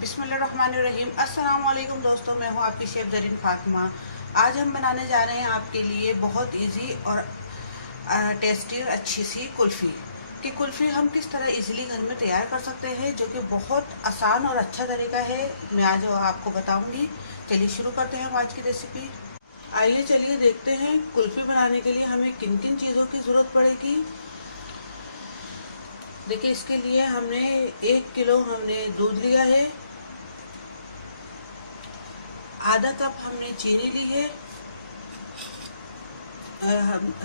बिस्मिल्लाहिर्रहमानिर्रहीम। अस्सलाम वालेकुम दोस्तों, मैं हूँ आपकी शेफ़ ज़रीन फ़ातिमा। आज हम बनाने जा रहे हैं आपके लिए बहुत इजी और टेस्टी और अच्छी सी कुल्फ़ी। कि कुल्फ़ी हम किस तरह इजीली घर में तैयार कर सकते हैं, जो कि बहुत आसान और अच्छा तरीका है, मैं आज आपको बताऊंगी। चलिए शुरू करते हैं हम आज की रेसिपी। आइए चलिए देखते हैं कुल्फ़ी बनाने के लिए हमें किन किन चीज़ों की ज़रूरत पड़ेगी। देखिए, इसके लिए हमने 1 किलो हमने दूध लिया है, आधा कप हमने चीनी ली है,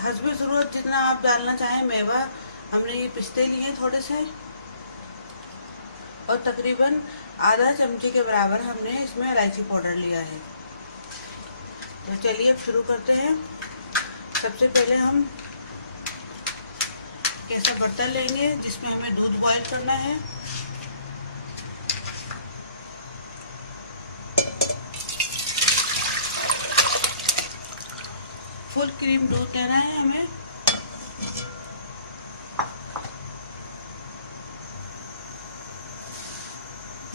हस्बे ज़रूरत जितना आप डालना चाहें मेवा हमने ये पिस्ते लिए हैं थोड़े से, और तकरीबन आधा चमचे के बराबर हमने इसमें इलायची पाउडर लिया है। तो चलिए अब शुरू करते हैं। सबसे पहले हम ऐसा बर्तन लेंगे जिसमें हमें दूध बॉईल करना है। फुल क्रीम दूध लेना है हमें।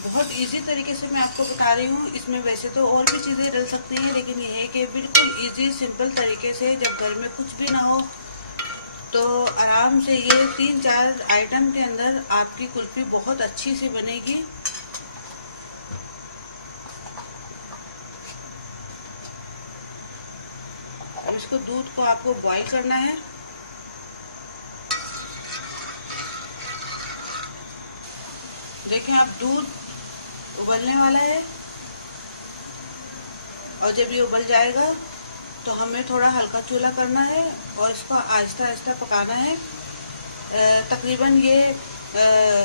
बहुत इजी तरीके से मैं आपको बता रही हूँ। इसमें वैसे तो और भी चीज़ें डल सकती हैं, लेकिन ये है कि बिल्कुल इजी सिंपल तरीके से, जब घर में कुछ भी ना हो तो आराम से ये 3-4 आइटम के अंदर आपकी कुल्फ़ी बहुत अच्छी से बनेगी। अब इसको दूध को आपको बॉईल करना है। देखें, आप दूध उबलने वाला है, और जब ये उबल जाएगा तो हमें थोड़ा हल्का चूल्हा करना है और इसको आहिस्ता आहिस्ता पकाना है। तकरीबन ये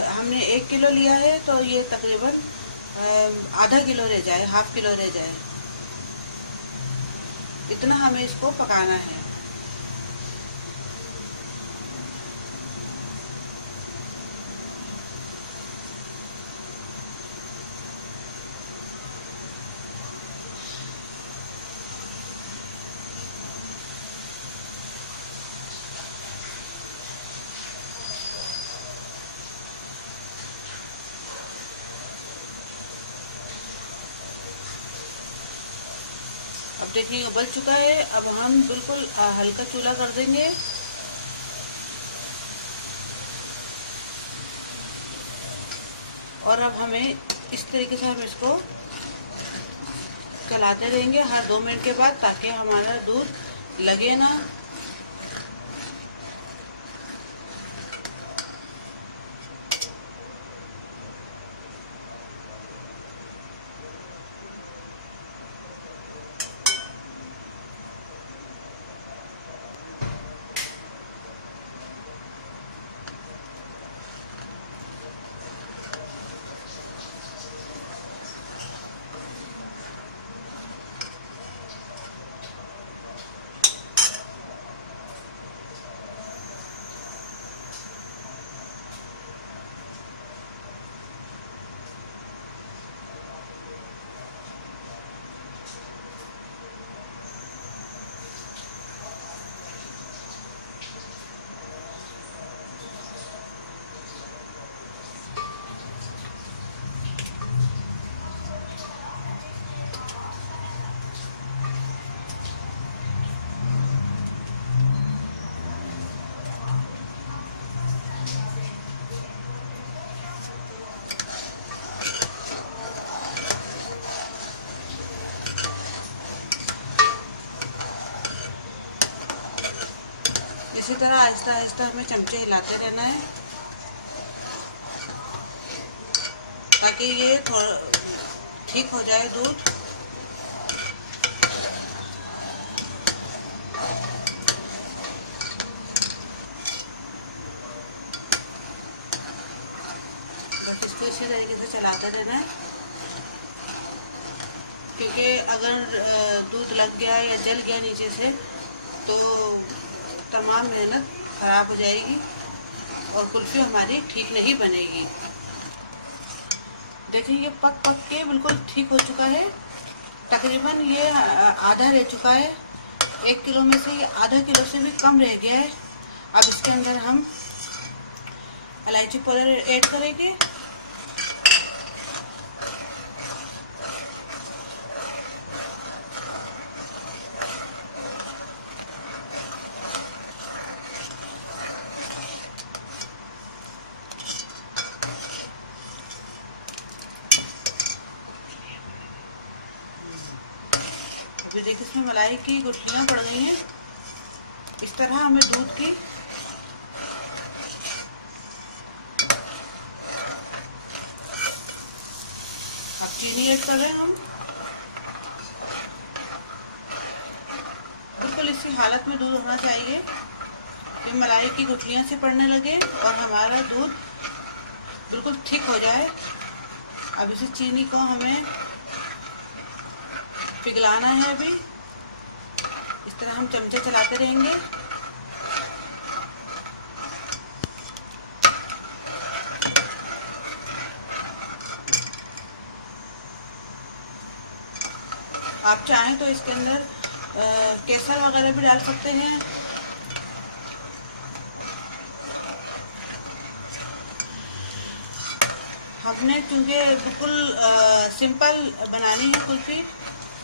हमने 1 किलो लिया है, तो ये तकरीबन आधा किलो रह जाए, हाफ किलो रह जाए, इतना हमें इसको पकाना है। अब देखिए उबल चुका है। अब हम बिल्कुल हल्का चूल्हा कर देंगे। और अब हमें इस तरीके से हम इसको चलाते रहेंगे हर 2 मिनट के बाद, ताकि हमारा दूध लगे ना। इसी तरह आहिस्ता आहिस्ता हमें चमचे हिलाते रहना है, ताकि ये थोड़ा ठीक हो जाए दूध। बस इसको इसी तरीके से चलाते रहना है, क्योंकि अगर दूध लग गया या जल गया नीचे से तो तमाम मेहनत ख़राब हो जाएगी और कुल्फ़ी हमारी ठीक नहीं बनेगी। देखिए, ये पक पक के बिल्कुल ठीक हो चुका है। तकरीबन ये आधा रह चुका है। 1 किलो में से ये आधा किलो से भी कम रह गया है। अब इसके अंदर हम इलायची पाउडर ऐड करेंगे। ये देखिए इसमें मलाई की गुठलियाँ पड़ गई हैं। इस तरह हमें दूध की अब चीनी ऐड कर रहे हैं हम। बिल्कुल इसी हालत में दूध होना चाहिए कि मलाई की गुठलियाँ से पड़ने लगे और हमारा दूध बिल्कुल थिक हो जाए। अब इसी चीनी को हमें पिघलाना है। अभी इस तरह हम चमचे चलाते रहेंगे। आप चाहें तो इसके अंदर केसर वगैरह भी डाल सकते हैं। हमने चूँकि बिल्कुल सिंपल बनानी है कुल्फ़ी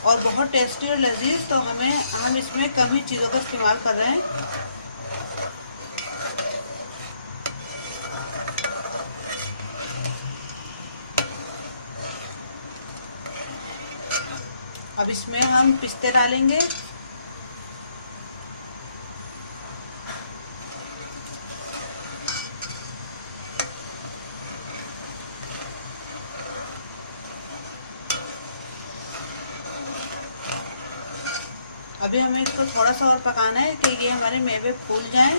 और बहुत टेस्टी और लजीज, तो हम इसमें कम ही चीज़ों का इस्तेमाल कर रहे हैं। अब इसमें हम पिस्ते डालेंगे। अभी हमें इसको थोड़ा सा और पकाना है कि ये हमारे मेवे फूल जाएं।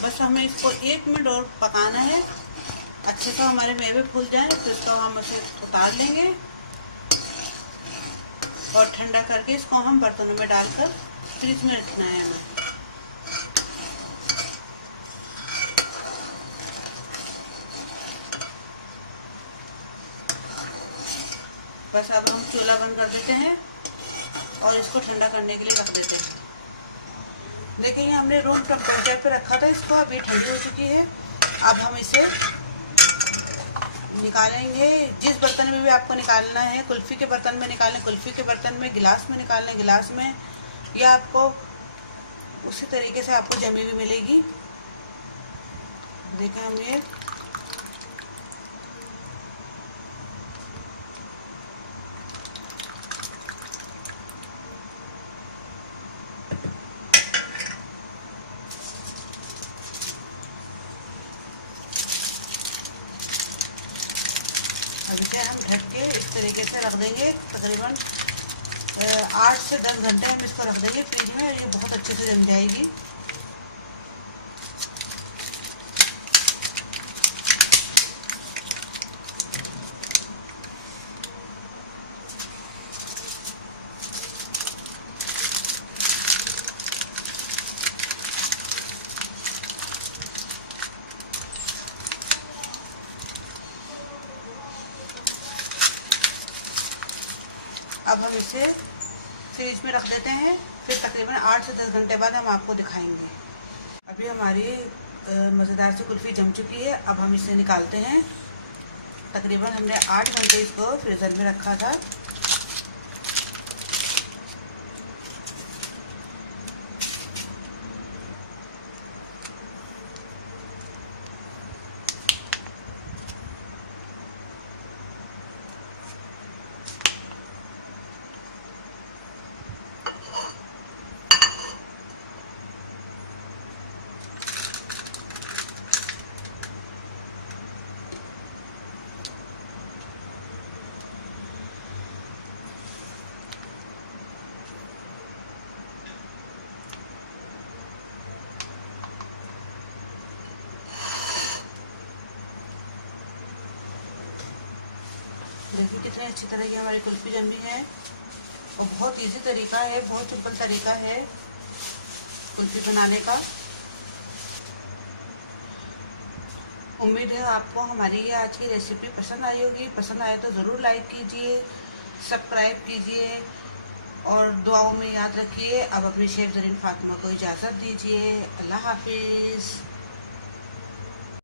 बस हमें इसको 1 मिनट और पकाना है। अच्छे से हमारे मेवे फूल जाएं, तो इसको हम इसे उतार लेंगे और ठंडा करके इसको हम बर्तनों में डालकर फ्रिज में रखना है हमें। बस अब हम चूल्हा बंद कर देते हैं और इसको ठंडा करने के लिए रख देते हैं। देखिए ये हमने रूम टेम्परेचर पे रखा था इसको, अभी ठंडी हो चुकी है। अब हम इसे निकालेंगे। जिस बर्तन में भी आपको निकालना है, कुल्फ़ी के बर्तन में निकालें, कुल्फ़ी के बर्तन में, गिलास में निकालें गिलास में, या आपको उसी तरीके से आपको जमी हुई मिलेगी। देखें हम ये अब इसे हम ढक के इस तरीके से रख देंगे। तकरीबन 8 से 10 घंटे हम इसको रख देंगे फ्रिज में और ये बहुत अच्छे से जम जाएगी। अब हम इसे फ्रिज में रख देते हैं, फिर तकरीबन 8 से 10 घंटे बाद हम आपको दिखाएंगे। अभी हमारी मज़ेदार सी कुल्फ़ी जम चुकी है। अब हम इसे निकालते हैं। तकरीबन हमने 8 घंटे इसको फ्रीज़र में रखा था। कितनी अच्छी तरह ये हमारी कुल्फ़ी जमी है। और बहुत इजी तरीका है, बहुत सिंपल तरीका है कुल्फ़ी बनाने का। उम्मीद है आपको हमारी ये आज की रेसिपी पसंद आई होगी। पसंद आए तो ज़रूर लाइक कीजिए, सब्सक्राइब कीजिए और दुआओं में याद रखिए। अब अपनी शेफ़ ज़रीन फातिमा को इजाज़त दीजिए। अल्लाह हाफिज़।